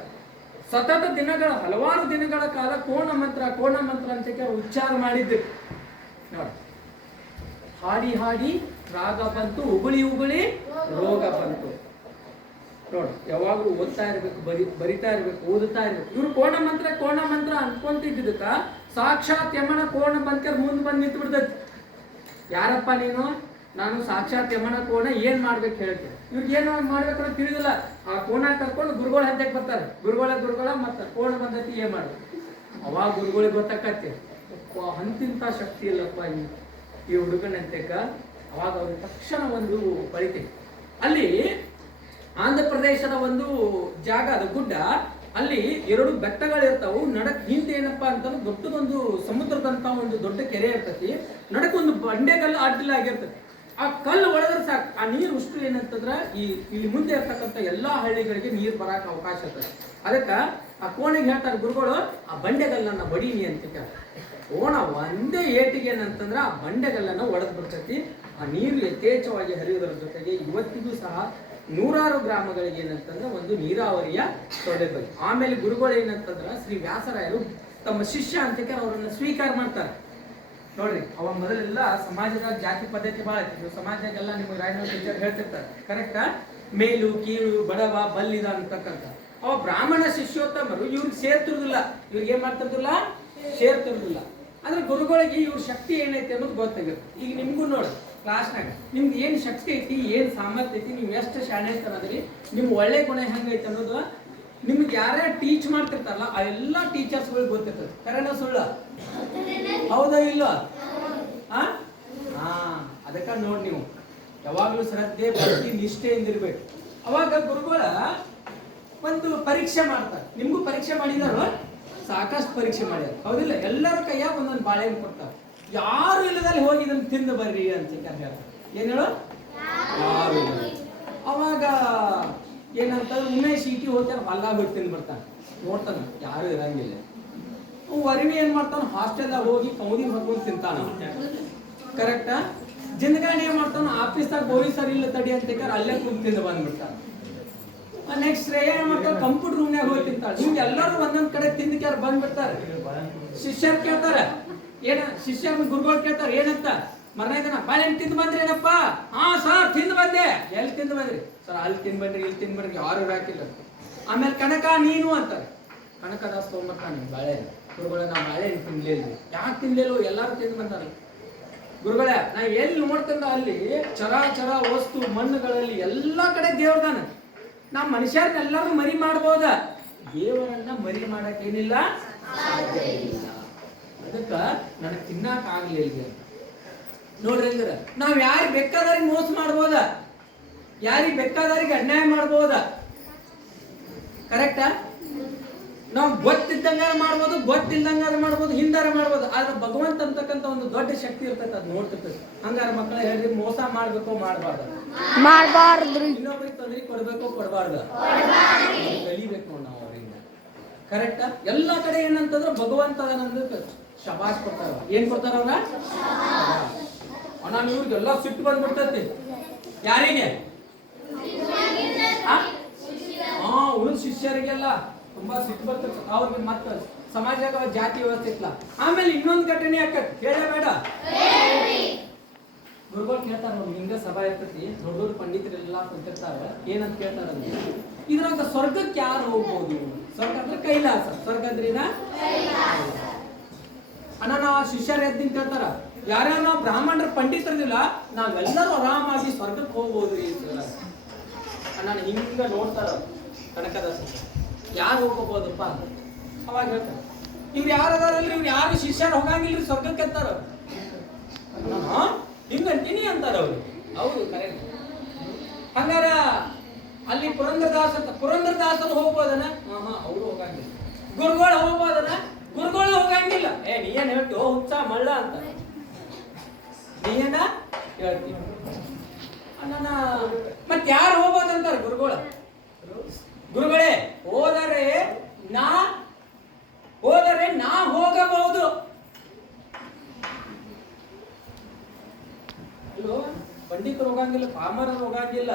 ಸತತ ದಿನಗಳ, ಹಲವಾರು ದಿನಗಳ ಕಾಲ ಕೋಣ ಮಂತ್ರ ಕೋಣ ಮಂತ್ರ ಅಂತ ಉಚ್ಚಾರ ಮಾಡಿದ್ದು. ನೋಡಿ. ಹಾಡಿ ಹಾಡಿ ರಾಗ ಬಂತು, ಉಗುಳಿ ಉಗುಳಿ ರೋಗ ಬಂತು. ನೋಡಿ, ಯಾವಾಗಲೂ ಓದ್ತಾ ಇರ್ಬೇಕು, ಬರಿ, ಬರಿತಾ ಇರ್ಬೇಕು, ಓದುತ್ತಾ ಇರ್ಬೇಕು. ಇವ್ರು ಕೋಣ ಮಂತ್ರ ಕೋಣ ಮಂತ್ರ ಅನ್ಕೊಂತಿದ್ದಕ್ಕ ಸಾಕ್ಷಾತ್ ಯಮನ ಕೋಣ ಬಂದ್ಕರ್ ಮುಂದೆ ಬಂದು ನಿಂತು ಬಿಡ್ತೈತಿ ಯಾರಪ್ಪ ನೀನು? ನಾನು ಸಾಕ್ಷಾತ್ ಯಮನ ಕೋಣ ಏನು ಮಾಡ್ಬೇಕು ಹೇಳ್ತೀನಿ ಇವ್ರಿಗೆ ಏನು ಮಾಡ್ಬೇಕು ಅಂತ ತಿಳಿದಿಲ್ಲ. ಆ ಕೋಣ ಕರ್ಕೊಂಡು ಗುರುಗಳ ಹಂತಕ್ಕೆ ಬರ್ತಾರೆ. ಗುರುಗಳ ಗುರುಗಳ ಮತ್ತೆ ಕೋಣ ಬಂದೈತಿ ಏನು ಮಾಡ್ಬೇಕು? ಅವಾಗ ಗುರುಗಳಿಗೆ ಗೊತ್ತಾಕತ್ತೆ. ಅಂತಿಂತ ಶಕ್ತಿ ಇಲ್ಲಪ್ಪ ಈ ಈ ಹುಡುಗನಂತೆಕ ಅವಾಗ ಅವ್ರಿಗೆ ತಕ್ಷಣ ಒಂದು ಬಳಿತೆ. ಅಲ್ಲಿ ಆಂಧ್ರ ಪ್ರದೇಶದ ಒಂದು ಜಾಗ ಅದು ಗುಡ್ಡ ಅಲ್ಲಿ ಎರಡು ಬೆಟ್ಟಗಳಿರ್ತಾವು. ನಡಕ್ ಹಿಂದೆ ಏನಪ್ಪಾ ಅಂತಂದ್ರೆ ದೊಡ್ಡದೊಂದು ಸಮುದ್ರದಂತ ಒಂದು ದೊಡ್ಡ ಕೆರೆ ಇರ್ತತಿ. ನಡಕ್ ಒಂದು ಬಂಡೆಗಲ್ಲು ಅಡ್ಡಲಾಗಿರ್ತೈತಿ ಆ ಕಲ್ಲು ಒಳಗ್ರೆ ಸಾಕು. ಆ ನೀರು ಉಷ್ಟು ಏನಂತಂದ್ರೆ ಈ ಇಲ್ಲಿ ಮುಂದೆ ಇರ್ತಕ್ಕಂಥ ಎಲ್ಲಾ ಹಳ್ಳಿಗಳಿಗೆ ನೀರು ಬರಕ್ಕೆ ಅವಕಾಶ ಇರ್ತದೆ. ಅದಕ್ಕ ಆ ಕೋಣೆಗೆ ಹೇಳ್ತಾರೆ ಗುರುಗಳು, ಆ ಬಂಡೆಗಲ್ಲನ್ನ ಬಡೀನಿ ಅಂತ ಕೇಳ್ತಾರೆ. ಓಣ ಒಂದೇ ಏಟಿಗೆ ಏನಂತಂದ್ರೆ ಆ ಬಂಡೆಗಲ್ಲನ್ನ ಒಡೆದು ಬಿಡ್ತತಿ. ಆ ನೀರು ಯಥೇಚ್ಛವಾಗಿ ಹರಿಯುವುದರ ಜೊತೆಗೆ ಇವತ್ತಿಗೂ ಸಹ ನೂರಾರು ಗ್ರಾಮಗಳಿಗೆ ಏನಂತಂದ್ರೆ ಒಂದು ನೀರಾವರಿಯ ಸೌಲಭ್ಯ ಆಮೇಲೆ ಗುರುಗಳು ಏನಂತಂದ್ರ ಶ್ರೀ ವ್ಯಾಸರಾಯರು ತಮ್ಮ ಶಿಷ್ಯ ಅಂತ ಅವರನ್ನ ಸ್ವೀಕಾರ ಮಾಡ್ತಾರೆ. ನೋಡ್ರಿ, ಅವ ಮೊದಲೆಲ್ಲ ಸಮಾಜದ ಜಾತಿ ಪದ್ಧತಿ ಬಹಳ ಇತ್ತು ಸಮಾಜಕ್ಕೆಲ್ಲ ನಿಮ್ಗೆ ರಾಯಣ್ಣ ಟೀಚರ್ ಹೇಳ್ತಿರ್ತಾರೆ. ಕರೆಕ್ಟಾ ಮೇಲು, ಕೀಳು, ಬಡವ, ಬಲ್ಲಿದ ಅಂತಕ್ಕಂಥ. ಅವ ಬ್ರಾಹ್ಮಣ ಶಿಷ್ಯೋತ್ತಮರು ಇವ್ರಿಗೆ ಸೇರ್ತಿರುದಿಲ್ಲ. ಇವ್ರಿಗೆ ಏನ್ ಮಾಡ್ತಿರ್ದಿಲ್ಲ? ಸೇರ್ತಿರುದಿಲ್ಲ. ಅಂದ್ರೆ ಗುರುಗಳಿಗೆ ಇವ್ರ ಶಕ್ತಿ ಏನೈತೆ ಅನ್ನೋದು ಗೊತ್ತಾಗುತ್ತೆ. ಈಗ ನಿಮ್ಗೂ ನೋಡಿ. ಕ್ಲಾಸ್ನಾಗ ನಿಮ್ಗೆ ಏನು ಶಕ್ತಿ ಐತಿ, ಏನು ಸಾಮರ್ಥ್ಯ ಐತಿ, ನೀವು ಎಷ್ಟು ಶಾಣೆ ಐತನದ್ರಿ ನಿಮ್ಮ ಒಳ್ಳೆ ಗುಣ ಹೆಂಗೈತೆ ಅನ್ನೋದು ನಿಮ್ಗೆ ಯಾರ್ಯಾರು ಟೀಚ್ ಮಾಡ್ತಿರ್ತಾರಲ್ಲ ಆ ಎಲ್ಲಾ ಟೀಚರ್ಸ್ಗಳಿಗೆ ಗೊತ್ತಿರ್ತದೆ. ಕರೆನ ಸುಳ್ಳ? ಹೌದಾ ಇಲ್ಲ? ಹಾ ಅದಕ್ಕ ನೋಡಿ ನೀವು. ಯಾವಾಗಲೂ ಶ್ರದ್ಧೆ, ಭಕ್ತಿ, ನಿಷ್ಠೆಯಿಂದ ಇರ್ಬೇಕು. ಅವಾಗ ಗುರುಗಳ ಒಂದು ಪರೀಕ್ಷೆ ಮಾಡ್ತಾರೆ. ನಿಮಗೂ ಪರೀಕ್ಷೆ ಮಾಡಿದಾರ? ಸಾಕಷ್ಟು ಪರೀಕ್ಷೆ ಮಾಡ್ಯಾರ. ಹೌದಿಲ್ಲ? ಎಲ್ಲರ ಕೈಯಾಗ ಒಂದೊಂದು ಬಾಳೆಹಣ್ಣು ಕೊಡ್ತಾರೆ. ಯಾರು ಇಲ್ಲದಲ್ಲಿ ಹೋಗಿ ಇದನ್ನು ತಿಂದು ಬರ್ರಿ ಅಂತ ಹೇಳ್ತಾರೆ ಏನು ಹೇಳು? ಯಾರು. ಅವಾಗ ಏನಂತ ಉಮೇಶ್ ಸಿಟಿ ಹೋಗ್ತಾನೆ ಹೊಲ್ದಾಗ ಹೋಗಿ ತಿಂದು ಬರ್ತಾನೆ. ನೋಡ್ತಾನೆ, ಯಾರು ಇರಂಗಿಲ್ಲ. ವರಿವಿ ಏನ್ ಮಾಡ್ತಾನ ಹಾಸ್ಟೆಲ್ದಾಗ ಹೋಗಿ ಕೌದಿ ಹೊಡ್ಕೊಂಡು ತಿಂತಾನ ಕರೆಕ್ಟಾ ಜಿಂದಗಾಣಿ ಏನ್ ಮಾಡ್ತಾನ ಆಫೀಸ್ದಾಗ ಪೊಲೀಸರು ಇಲ್ಲ ತಡಿ ಅಂತ ಅಲ್ಲೇ ಕುಂತು ತಿಂದು ಬಂದ್ಬಿಡ್ತಾನ. ನೆಕ್ಸ್ಟ್ ಶ್ರೇಯ ಏನ್ ಮಾಡ್ತಾನೆ ಕಂಪ್ಯೂಟರ್ ರೂಮ್ನಾಗ ಹೋಗಿ ತಿಂತಾಳೆ. ಹಿಂಗೆ ಎಲ್ಲರೂ ಒಂದೊಂದ್ ಕಡೆ ತಿಂದಕ್ಯಾರ ಬಂದ್ಬಿಡ್ತಾರೆ. ಶಿಷ್ಯರ್ ಕೇಳ್ತಾರ ಏನ ಶಿಷ್ಯ ಗುರುಗಳು ಕೇಳ್ತಾರ, ಏನಂತ? ಮರನೇ ದಿನ ಬಾಳೆಹಣ್ಣು ತಿಂದು ಬಂದ್ರಿ ಏನಪ್ಪ? ಹಾ ಸರ್, ತಿಂದು ಬಂದೆ. ಎಲ್ಲಿ ತಿಂದು ಬಂದ್ರಿ? ಸರ್, ಅಲ್ಲಿ ತಿಂದು ಬಂದ್ರಿ, ಇಲ್ಲಿ ತಿಂದು ಬಂದ್ರಿ, ಯಾರು ಹಾಕಿಲ್ಲ ಆಮೇಲೆ ಕನಕ ನೀನು ಅಂತಾರೆ. ಕನಕದಾಸ್ ತೊಗೊಂಬರ್ತಾನೆ, ಬಾಳೆ ಗುರುಗಳ, ನಾ ಬಾಳೆ ತಿನ್ಲಿಲ್ಲ ಯಾಕೆ ತಿನ್ಲಿಲ್ಲ ಎಲ್ಲಾರು ತಿಂದು ಬಂದಾರೆ. ಗುರುಗಳೇ, ನಾ ಎಲ್ಲಿ ನೋಡ್ತಂದ ಅಲ್ಲಿ ಚರಾಚರ ವಸ್ತು, ಮಣ್ಣುಗಳಲ್ಲಿ ಎಲ್ಲಾ ಕಡೆ ದೇವ್ರದಾನ ನಾ ಮನುಷ್ಯರನ್ನೆಲ್ಲರೂ ಮರಿ ಮಾಡ್ಬೋದ? ದೇವರನ್ನ ಮರಿ ಮಾಡಕ್ಕೇನಿಲ್ಲ ಸಾಧ್ಯ ಇಲ್ಲ. ಅದಕ್ಕ ನನಗೆ ತಿನ್ನಾಕ ಆಗ್ಲಿಲ್ಲ ನೋಡ್ರಿ ಅಂದ್ರೆ ನಾವು ಯಾರಿಗೆ ಬೇಕಾದವ್ರಿಗೆ ಮೋಸ ಮಾಡ್ಬೋದ? ಯಾರಿಗೆ ಬೇಕಾದವ್ರಿಗೆ ಅನ್ಯಾಯ ಮಾಡ್ಬೋದ? ಕರೆಕ್ಟಾ ನಾವು ಗೊತ್ತಿದ್ದಂಗಾರ ಮಾಡ್ಬೋದು ಗೊತ್ತಿಲ್ದಂಗಾರ ಮಾಡ್ಬೋದು ಹಿಂದಾರ ಮಾಡ್ಬೋದು. ಆದ್ರೆ ಭಗವಂತ ಅಂತಕ್ಕಂಥ ಒಂದು ದೊಡ್ಡ ಶಕ್ತಿ ಇರ್ತೈತೆ ಅದು ನೋಡ್ತಿರ್ತದೆ ಹಂಗಾರ ಮಕ್ಕಳ ಹೇಳಿ ಮೋಸ ಮಾಡ್ಬೇಕು ಮಾಡಬಾರ್ದು? ಮಾಡಬಾರ್ದ್ರಿ. ಇನ್ನೊಬ್ರಿಗೆ ತೊಂದರೆ ಕೊಡ್ಬೇಕು ಕೊಡಬಾರ್ದು? ಕಲಿಬೇಕು ನಾವು ಅವರಿಂದ. ಕರೆಕ್ಟಾ ಎಲ್ಲ ಕಡೆ ಏನಂತಂದ್ರೆ ಭಗವಂತ ನಮ್ದು ಶಬಾಷ್ ಕೊಡ್ತಾರ ಏನ್ ಕೊಡ್ತಾರ ಅವ್ರ? ಅಣ್ಣ ಇವ್ರಿಗೆಲ್ಲ ಸಿಟ್ಟು ಬಂದ್ಬಿಡ್ತೈತಿ. ಯಾರಿಗೆ? ಹಾ? ಉಳಿದ ಶಿಷ್ಯರಿಗೆಲ್ಲ ತುಂಬಾ ಸಿಟ್ಟು ಬರ್ತೈತೆ. ಅವ್ರಿಗೆ ಮತ್ತೆ ಸಮಾಜದಾಗ ಜಾತಿ ವ್ಯವಸ್ಥೆ ಇತ್ತಲ್ಲ. ಆಮೇಲೆ ಇನ್ನೊಂದು ಘಟನೆ ಆಕತ್ ಕೇಳಬೇಡ ಗುರುಗಳು ಕೇಳ್ತಾರ ನಮ್ಗೆ ಹಿಂಗ ಸಭಾ ಇರ್ತೈತಿ. ದೊಡ್ಡ ಪಂಡಿತರೆಲ್ಲ ಕುಂತಿರ್ತಾರ. ಏನಂತ ಕೇಳ್ತಾರ ಅಂದ್ರೆ, ಇದ್ರಾಗ ಸ್ವರ್ಗಕ್ಕೆ ಯಾರು ಹೋಗ್ಬೋದು? ಸ್ವರ್ಗ ಅಂದ್ರೆ ಕೈಲಾಸ. ಸ್ವರ್ಗ ಅಂದ್ರಿನ? ನಾವು ಶಿಷ್ಯರು ಎದ್ದು ಹೇಳ್ತಾರ ಯಾರ್ಯಾರು ನಾವು ಬ್ರಾಹ್ಮಣರ ಪಂಡಿತರದಿಲ್ಲ ನಾವೆಲ್ಲರೂ ಆರಾಮಾಗಿ ಸ್ವರ್ಗಕ್ಕೆ ಹೋಗ್ಬೋದು ರೀ ಅಣ್ಣ ಹಿಂಗ ನೋಡ್ತಾರ ಕನಕದಾಸ. ಯಾರು ಹೋಗ್ಬೋದಪ್ಪ ಅವಾಗ ಹೇಳ್ತಾರೆ. ಇವ್ರು ಯಾರು ಅದಾರಲ್ರಿ? ಇವ್ರು ಯಾರು ಶಿಷ್ಯರು ಹೋಗಂಗಿಲ್ರಿ, ಸ್ವರ್ಗಕ್ಕೆ ಅಂತಾರ ಹಿಂಗ ಹಿಂಗಂತೀನಿ ಅಂತಾರ ಅವ್ರು. ಹೌದು ಕರೆಕ್ಟ್ ಹಂಗಾರ ಅಲ್ಲಿ ಪುರಂದ್ರದಾಸ, ಪುರಂದರದಾಸರು ಹೋಗ್ಬೋದನ ಹಾ ಹಾ, ಅವರು ಹೋಗಂಗಿಲ್ಲ ಗುರುಗಳು ಹೋಗ್ಬೋದನ ಗುರುಗಳು ಹೋಗಂಗಿಲ್ಲ. ಏ, ನೀ ಏನ್ ಹೇಳ್ತು? ಹುಚ್ಚ, ಮಳ್ಳ ಅಂತ. ನೀ ಏನ? ಮತ್ತೆ ಮತ್ ಯಾರು ಹೋಗೋದಂತಾರ ಗುರುಗಳ? ಗುರುಗಳೇ, ಹೋದರೆ ನಾ ಹೋದರೆ ನಾ ಹೋಗಬಹುದು. ಅಲ್ಲೋ, ಪಂಡಿತರು ಹೋಗಂಗಿಲ್ಲ, ಪಾಮರರು ಹೋಗಂಗಿಲ್ಲ,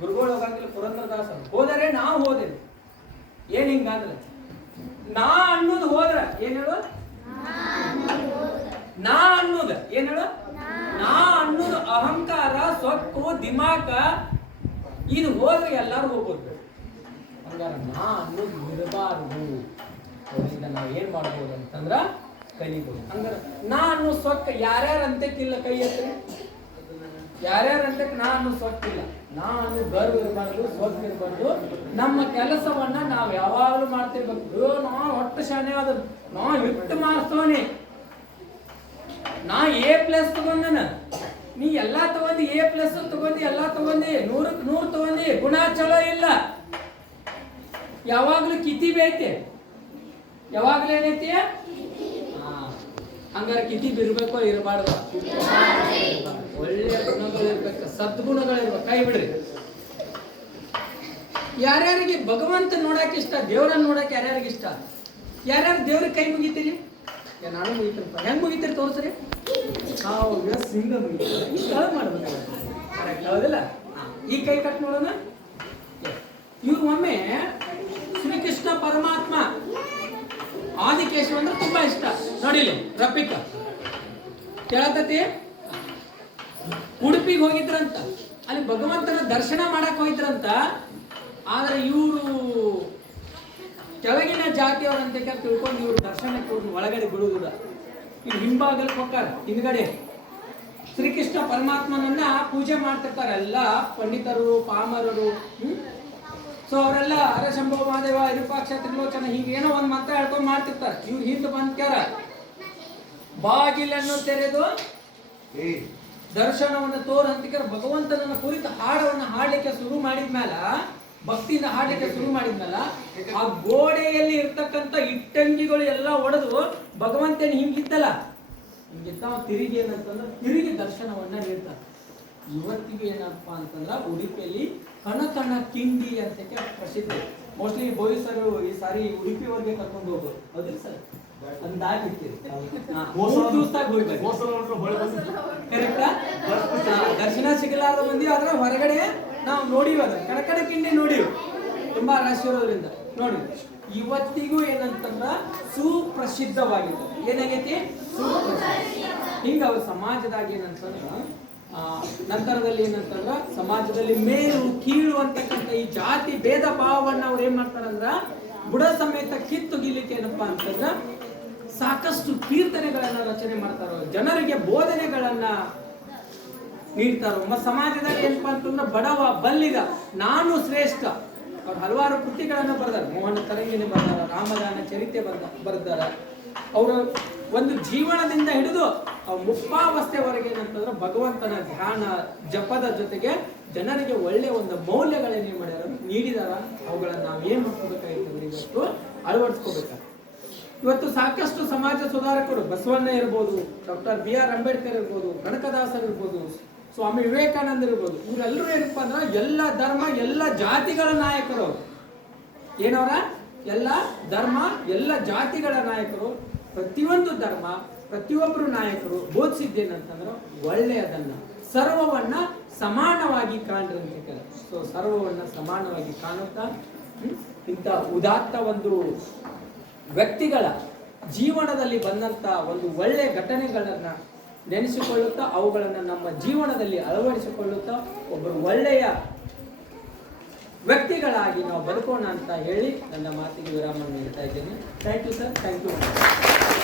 ಗುರುಗಳು ಹೋಗಂಗಿಲ್ಲ ಪುರಂದರದಾಸ ಹೋದರೆ ನಾ ಹೋದೆ ಏನ್ ಹಿಂಗಂದ್ರೆ ನಾ ಅನ್ನೋದು ಹೋದ್ರ ಏನ್ ಹೇಳು? ನಾ ಅನ್ನೋದು ಏನ್ ಹೇಳು? ನಾ ಅನ್ನೋದು ಅಹಂಕಾರ, ಸೊಕ್ಕು, ದಿಮಾಕ. ಇದು ಹೋದ್ರೆ ಎಲ್ಲಾರು ಹೋಗೋದು ಹಂಗಾರ ನಾ ಅನ್ನೋದು ಇರಬಾರದು. ಅದರಿಂದ ನಾವು ಏನ್ ಮಾಡ್ಬೋದು ಅಂತಂದ್ರ ಕಲಿಬೋದು. ಹಂಗಾರ ನಾ ಅನ್ನೋ ಸೊಕ್ಕ ಯಾರ್ಯಾರ ಅಂತಕ್ಕಿಲ್ಲ ಕೈ ಅಂತ ಯಾರ್ಯಾರ ಅಂತಕ್ಕೆ ನಾ ಅನ್ನೋ ಸೊಕ್ಕಿಲ್ಲ? ನಾ ಅನ್ನೋ ಗರ್ವ ಇರಬಾರ್ದು ಇರಬಾರ್ದು. ನಮ್ಮ ಕೆಲಸವನ್ನ ನಾವು ಯಾವಾಗಲೂ ಮಾಡ್ತಿರ್ಬೇಕು. ನಾ ಒಟ್ಟು ಶಾನೆ ಅದ ನಾ ಹಿಟ್ಟು ಮಾರ್ಸೋನಿ ನಾ ಎ ಪ್ಲಸ್ ತಗೊಂಡನ. ನೀ ಎಲ್ಲಾ ತಗೊಂಡಿ ಎ ಪ್ಲಸ್ ತಗೊಂಡಿ ಎಲ್ಲಾ ತಗೊಂಡಿ ನೂರಕ್ ನೂರು ತಗೊಂಡಿ ಗುಣ ಚಲೋ ಇಲ್ಲ. ಯಾವಾಗ್ಲೂ ಕಿತಿ ಬೇಕೆ? ಯಾವಾಗ್ಲೂ ಏನೈತಿ. ಹಂಗಾರೆ ಕಿತಿ ಬಿರ್ಬೇಕೋ ಇರಬಾರ್ದ. ಒಳ್ಳೆಯ ಗುಣಗಳು ಇರ್ಬೇಕು ಸದ್ಗುಣಗಳು ಇರ್ಬೇಕು. ಕೈ ಬಿಡ್ರಿ. ಯಾರ್ಯಾರಿಗೆ ಭಗವಂತ ನೋಡಕ್ ಇಷ್ಟ ದೇವ್ರನ್ನ ನೋಡಕ್ ಯಾರ್ಯಾರಿಗೆ ಇಷ್ಟ? ಯಾರ್ಯಾರು ದೇವ್ರಿಗೆ ಕೈ ಮುಗಿತೀರಿ? ನಾನು ಮುಗಿತೀರಪ್ಪ ಹೆಂಗ್ ಮುಗಿತೀರಿ ತೋರಿಸ್ರಿ? ನಾವು ಸಿಂಗ ಹಿಂಗ ಮುಗಿತೀವಿ. ಮಾಡ್ಬೇಕು. ಕರೆಕ್ಟ್ ಹೌದಿಲ್ಲ? ಈ ಕೈ ಕಟ್ ನೋಡೋಣ ಇವ್ರು ಒಮ್ಮೆ ಶ್ರೀಕೃಷ್ಣ ಪರಮಾತ್ಮ ಆದಿಕೇಶವ ಅಂದ್ರೆ ತುಂಬಾ ಇಷ್ಟ. ನೋಡಿಲಿ ರಫಿಕ. ಕೇಳತತಿ ಉಡುಪಿಗೆ ಹೋಗಿದ್ರಂತ. ಅಲ್ಲಿ ಭಗವಂತನ ದರ್ಶನ ಮಾಡಕ್ ಹೋಗಿದ್ರಂತ. ಆದ್ರೆ ಇವರು ಕೆಳಗಿನ ಜಾತಿಯವರಂತ ತಿಳ್ಕೊಂಡು ಇವ್ರು ದರ್ಶನಕ್ಕೆ ಹೋಗಿ ಒಳಗಡೆ ಬಿಡುವುದಿಲ್ಲ ಇಲ್ಲಿ ಹಿಂಭಾಗಲ್ಲಿ ಹೋಗ್ತಾರೆ ಹಿಂದ್ಗಡೆ. ಶ್ರೀಕೃಷ್ಣ ಪರಮಾತ್ಮನನ್ನ ಪೂಜೆ ಮಾಡ್ತಿರ್ತಾರೆ ಎಲ್ಲ ಪಂಡಿತರು, ಪಾಮರರು ಸೊ ಅವರೆಲ್ಲ ಹರಶಂಭೋ ಮಹಾದೇವ ವಿರೂಪಾಕ್ಷ ತ್ರಿಲೋಚನ ಹೀಗೆ ಏನೋ ಒಂದು ಮಂತ್ರ ಹೇಳ್ಕೊಂಡ್ ಮಾಡ್ತಿರ್ತಾರೆ. ಇವ್ರು ಹಿಂದೆ ಬಂದ್ಕ್ಯಾರ ಬಾಗಿಲನ್ನು ತೆರೆದು ದರ್ಶನವನ್ನು ತೋರಂತಿಕರ ಭಗವಂತನನ್ನು ಕುರಿತು ಹಾಡವನ್ನು ಹಾಡ್ಲಿಕ್ಕೆ ಶುರು ಮಾಡಿದ್ಮೇಲ ಭಕ್ತಿಯಿಂದ ಹಾಡ್ಲಿಕ್ಕೆ ಶುರು ಮಾಡಿದ್ಮೇಲ ಆ ಗೋಡೆಯಲ್ಲಿ ಇರ್ತಕ್ಕಂಥ ಇಟ್ಟಂಗಿಗಳು ಎಲ್ಲ ಒಡೆದು ಭಗವಂತನ ಹಿಂಗಿತ್ತಲ್ಲ? ಹಿಂಗಿತ್ತ ತಿರುಗಿ ಏನಂತಂದ್ರೆ ತಿರುಗಿ ದರ್ಶನವನ್ನ ನೀಡ್ತಾರೆ. ಇವತ್ತಿಗೂ ಏನಪ್ಪಾ ಅಂತಂದ್ರ ಉಡುಪಿಯಲ್ಲಿ ಕಣಕಣ ಕಿಂಡಿ ಅಂತಕ್ಕೆ ಪ್ರಸಿದ್ಧ. ಮೋಸ್ಟ್ಲಿ ಬೋಯಿ ಸರ್ ಈ ಸಾರಿ ಉಡುಪಿವರೆಗೆ ಕರ್ಕೊಂಡು ಹೋಗೋದು ಹೌದಿಲ್ಲ ಸರ್? ಕರೆಕ್ಟಾ ದರ್ಶನ ಸಿಗಲಾರ್ದ ಮಂದಿ ಆದ್ರೆ ಹೊರಗಡೆ ನಾವು ನೋಡಿವಿ ಕಣಕಣ ಕಿಂಡಿ ನೋಡಿವಿ. ತುಂಬಾ ರಶ್ ಇರೋದ್ರಿಂದ. ನೋಡಿ ಇವತ್ತಿಗೂ ಏನಂತಂದ್ರ ಸುಪ್ರಸಿದ್ಧವಾಗಿದೆ. ಏನಾಗೈತಿ? ಸುಪ್ರಸಿದ್ಧ. ಹಿಂಗ ಅವ್ರ ಸಮಾಜದಾಗ ಏನಂತಂದ್ರ ನಂತರದಲ್ಲಿ ಏನಂತಂದ್ರ, ಸಮಾಜದಲ್ಲಿ ಮೇಲು ಕೀಳು ಅಂತಕ್ಕಂಥ ಈ ಜಾತಿ ಭೇದ ಭಾವವನ್ನ ಅವ್ರು ಏನ್ ಮಾಡ್ತಾರಂದ್ರ, ಬುಡ ಸಮೇತ ಕಿತ್ತುಗಿಲಿಕ್ಕೆ ಏನಪ್ಪಾ ಅಂತಂದ್ರ, ಸಾಕಷ್ಟು ಕೀರ್ತನೆಗಳನ್ನ ರಚನೆ ಮಾಡ್ತಾರೋ, ಜನರಿಗೆ ಬೋಧನೆಗಳನ್ನ ನೀಡ್ತಾರೋ. ಮತ್ತೆ ಸಮಾಜದಲ್ಲಿ ಏನಪ್ಪಾ ಅಂತಂದ್ರೆ, ಬಡವ ಬಲ್ಲಿದ ನಾನು ಶ್ರೇಷ್ಠ. ಅವ್ರು ಹಲವಾರು ಕೃತಿಗಳನ್ನು ಬರ್ದಾರ. ಮೋಹನ ತರಂಗಿನಿ ಬರ್ದಾರ, ರಾಮದಾನ ಚರಿತೆ ಬರ್ದ, ಬರ್ದಾರ. ಅವರು ಒಂದು ಜೀವನದಿಂದ ಹಿಡಿದು ಮುಪ್ಪಾವಸ್ಥೆವರೆಗೆ ಏನಂತಂದ್ರೆ ಭಗವಂತನ ಧ್ಯಾನ, ಜಪದ ಜೊತೆಗೆ ಜನರಿಗೆ ಒಳ್ಳೆ ಒಂದು ಮೌಲ್ಯಗಳೇನೇ ಮಾಡ್ಯಾರ? ನೀಡಿದಾರ. ಅವುಗಳನ್ನ ನಾವು ಏನ್ ಮಾಡ್ಕೋಬೇಕಾಗಿತ್ತು ಇವತ್ತು ಅಳವಡಿಸ್ಕೋಬೇಕಾಗ ಇವತ್ತು ಸಾಕಷ್ಟು ಸಮಾಜ ಸುಧಾರಕರು, ಬಸವಣ್ಣ ಇರ್ಬೋದು, ಡಾಕ್ಟರ್ ಬಿ ಆರ್ ಅಂಬೇಡ್ಕರ್ ಇರ್ಬೋದು, ಕನಕದಾಸರ್ ಇರ್ಬೋದು, ಸ್ವಾಮಿ ವಿವೇಕಾನಂದ ಇರ್ಬೋದು, ಇವರೆಲ್ಲರೂ ಏನಪ್ಪಾ ಅಂದ್ರೆ ಎಲ್ಲ ಧರ್ಮ, ಎಲ್ಲ ಜಾತಿಗಳ ನಾಯಕರು. ಏನವರ? ಎಲ್ಲ ಧರ್ಮ, ಎಲ್ಲ ಜಾತಿಗಳ ನಾಯಕರು. ಪ್ರತಿಯೊಂದು ಧರ್ಮ, ಪ್ರತಿಯೊಬ್ಬರು ನಾಯಕರು ಬೋಧಿಸಿದ್ದೇನಂತಂದ್ರೆ ಒಳ್ಳೆಯದನ್ನ, ಸರ್ವವನ್ನ ಸಮಾನವಾಗಿ ಕಾಣ್ರಂತೆ ಸೊ ಸರ್ವವನ್ನ ಸಮಾನವಾಗಿ ಕಾಣುತ್ತಾ ಇಂಥ ಉದಾತ್ತ ಒಂದು ವ್ಯಕ್ತಿಗಳ ಜೀವನದಲ್ಲಿ ಬಂದಂತ ಒಂದು ಒಳ್ಳೆಯ ಘಟನೆಗಳನ್ನ ನೆನೆಸಿಕೊಳ್ಳುತ್ತಾ, ಅವುಗಳನ್ನು ನಮ್ಮ ಜೀವನದಲ್ಲಿ ಅಳವಡಿಸಿಕೊಳ್ಳುತ್ತಾ, ಒಬ್ಬರು ಒಳ್ಳೆಯ ವ್ಯಕ್ತಿಗಳಾಗಿ ನಾವು ಬದುಕೋಣ ಅಂತ ಹೇಳಿ ನನ್ನ ಮಾತಿಗೆ ವಿರಾಮ ನೀಡ್ತಾ ಇದ್ದೇನೆ. Thank you sir thank you